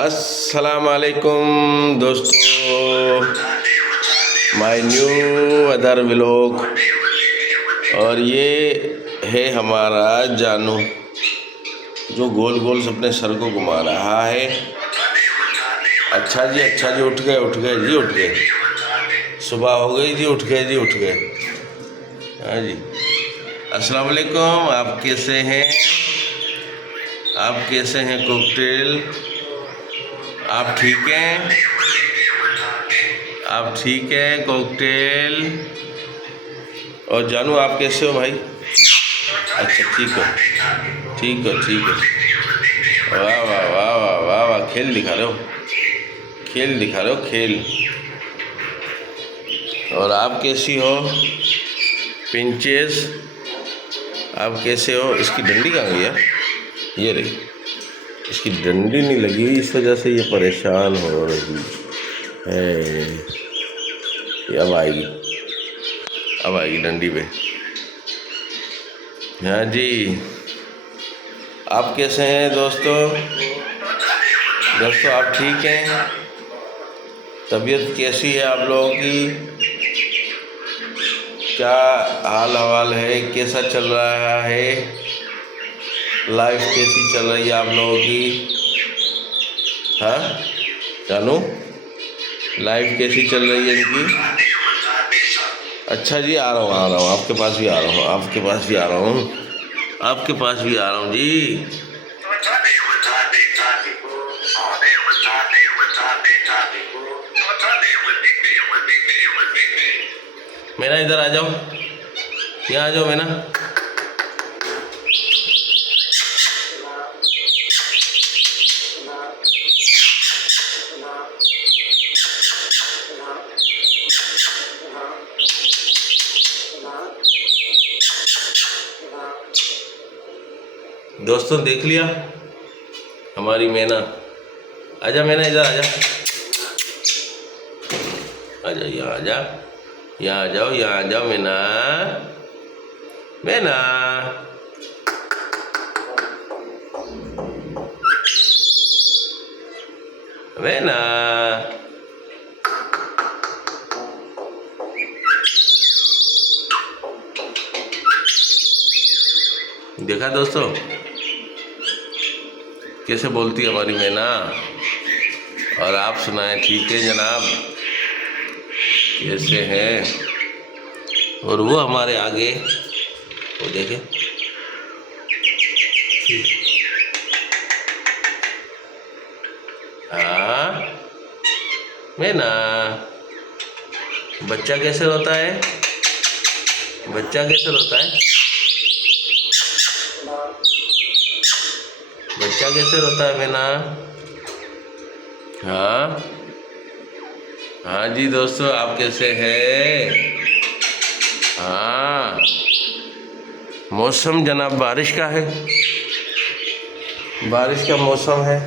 अस्सलाम वालेकुम दोस्तों, माय न्यू अदर व्लॉग। और ये है हमारा जानू जो गोल गोल अपने सर को घुमा रहा है। अच्छा जी, अच्छा जी, उठ गए जी, उठ गए। सुबह हो गई जी, उठ गए जी, उठ गए। हाँ जी, अस्सलाम वालेकुम। आप कैसे हैं? आप कैसे हैं कॉकटेल? आप ठीक हैं? आप ठीक हैं कॉकटेल? और जानू आप कैसे हो भाई? अच्छा, ठीक हो, ठीक हो, ठीक है। वाह वाह वाह वाह वाह वाह, खेल दिखा रहे हो, खेल दिखा रहे हो, खेल। और आप कैसी हो पिंचेस? आप कैसे हो? इसकी डंडी कहाँ गई है? ये रही, इसकी डंडी नहीं लगी हुई, इस वजह से ये परेशान हो रही है। ये अब आएगी, अब आएगी डंडी पे। हाँ जी, आप कैसे हैं दोस्तों? दोस्तों आप ठीक हैं? तबीयत कैसी है आप लोगों की? क्या हाल हवाल है? कैसा चल रहा है? लाइफ कैसी चल रही है आप लोगों की? हाँ जानू, लाइफ कैसी चल रही है इनकी? अच्छा जी, आ रहा हूँ आपके पास भी आ रहा हूँ, आपके पास भी आ रहा हूँ, आपके पास भी आ रहा हूँ जी। मेरा इधर आ जाओ, यहाँ आ जाओ मेरा। दोस्तों देख लिया हमारी मैना? आजा मैना, इधर आजा, आजा, यहाँ आजा, यहाँ आ जाओ, यहाँ आ जाओ मैना, मैना। मैना, देखा दोस्तों कैसे बोलती है हमारी मैना? और आप सुनाएं, ठीक है जनाब, कैसे हैं? और वो हमारे आगे, वो देखे, हाँ मैना। बच्चा कैसे रोता है? बच्चा कैसे रोता है? बच्चा कैसे रोता है मैना? हाँ हाँ जी दोस्तों, आप कैसे हैं? हाँ, मौसम जनाब बारिश का है, बारिश का मौसम है।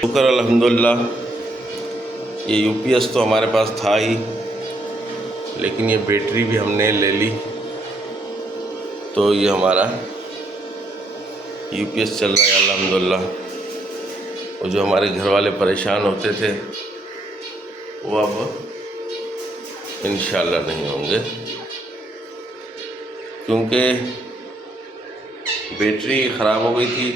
शुक्र अल्हम्दुलिल्लाह, ये यूपीएस तो हमारे पास था ही, लेकिन ये बैटरी भी हमने ले ली, तो ये हमारा यूपीएस चल रहा है अल्हम्दुलिल्लाह। और जो हमारे घर वाले परेशान होते थे वो अब इंशाल्लाह नहीं होंगे, क्योंकि बैटरी ख़राब हो गई थी,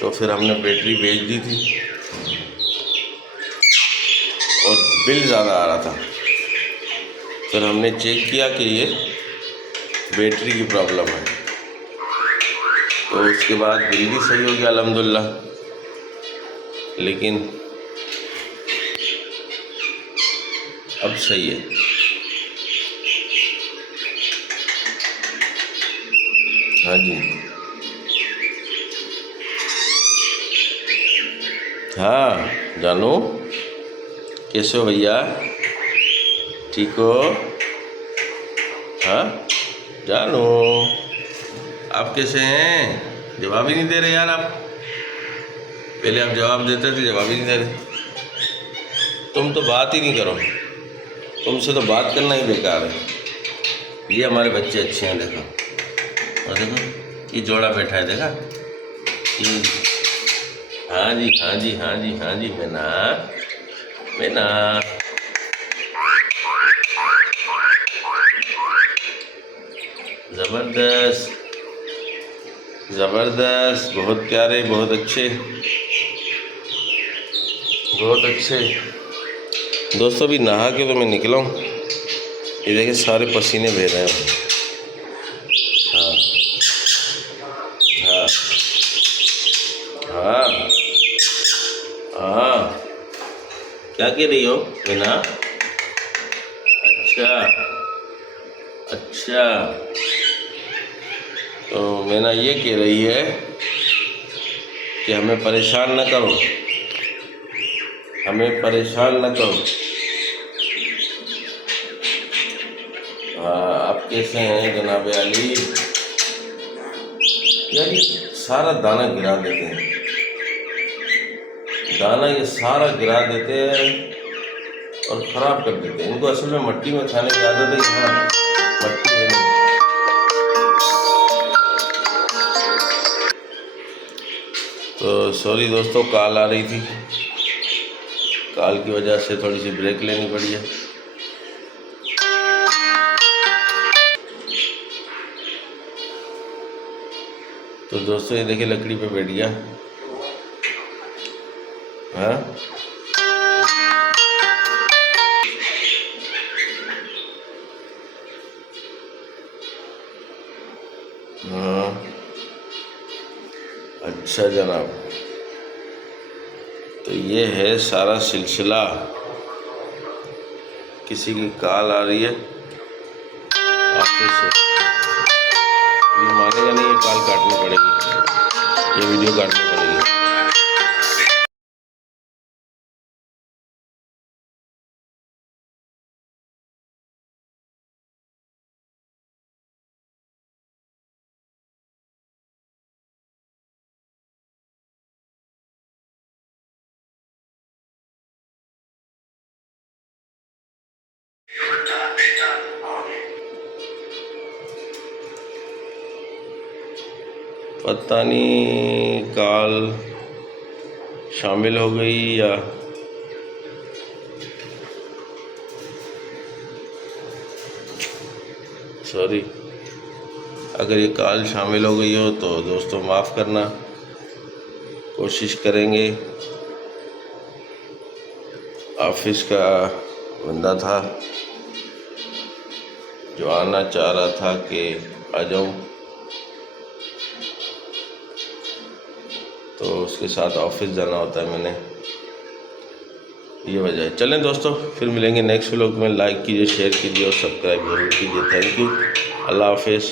तो फिर हमने बैटरी बेच दी थी और बिल ज़्यादा आ रहा था। फिर हमने चेक किया कि ये बैटरी की प्रॉब्लम है, तो उसके बाद बिल भी सही हो गया अल्हम्दुलिल्लाह। लेकिन अब सही है। हाँ जी, हाँ जानू, कैसे हो भैया? ठीक हो? हाँ जानू, आप कैसे हैं? जवाब ही नहीं दे रहे यार आप। पहले आप जवाब देते थे, जवाब ही नहीं दे रहे। तुम तो बात ही नहीं करो, तुमसे तो बात करना ही बेकार है। ये हमारे बच्चे अच्छे हैं, देखो और देखो ये जोड़ा बैठा है, देखा ये। हाँ जी हाँ जी हाँ जी हाँ जी, मैना मैना। ज़बरदस्त ज़बरदस्त, बहुत प्यारे, बहुत अच्छे, बहुत अच्छे। दोस्तों अभी नहा के तो मैं निकला हूँ, ये देखिए सारे पसीने बह रहे हैं। हाँ हाँ हाँ हाँ, क्या कह रही हो मीना? अच्छा अच्छा, तो मीना ये कह रही है कि हमें परेशान न करो, हमें परेशान न करो। हाँ, आप कैसे हैं जनाब अली? यार ये सारा दाना गिरा देते हैं, दाना ये सारा गिरा देते हैं और ख़राब कर देते हैं। इनको असल में मट्टी में खाने की आदत है। हाँ, मट्टी है नहीं। तो सॉरी दोस्तों, कॉल आ रही थी, कॉल की वजह से थोड़ी सी ब्रेक लेनी पड़ी है। तो दोस्तों ये देखिए लकड़ी पे बैठ गया। हाँ हाँ, अच्छा जनाब, तो ये है सारा सिलसिला। किसी की कॉल आ रही है ऑफिस से, ये मानेगा नहीं, ये कॉल काटनी पड़ेगी, ये वीडियो काटनी पड़ेगी। पता नहीं कॉल शामिल हो गई या सॉरी, अगर ये कॉल शामिल हो गई हो तो दोस्तों माफ़ करना, कोशिश करेंगे। ऑफिस का बंदा था जो आना चाह रहा था कि आ जाऊँ, तो उसके साथ ऑफिस जाना होता है मैंने, ये वजह है। चलें दोस्तों, फिर मिलेंगे नेक्स्ट व्लॉग में। लाइक कीजिए, शेयर कीजिए और सब्सक्राइब जरूर कीजिए। थैंक यू, अल्लाह हाफिज़।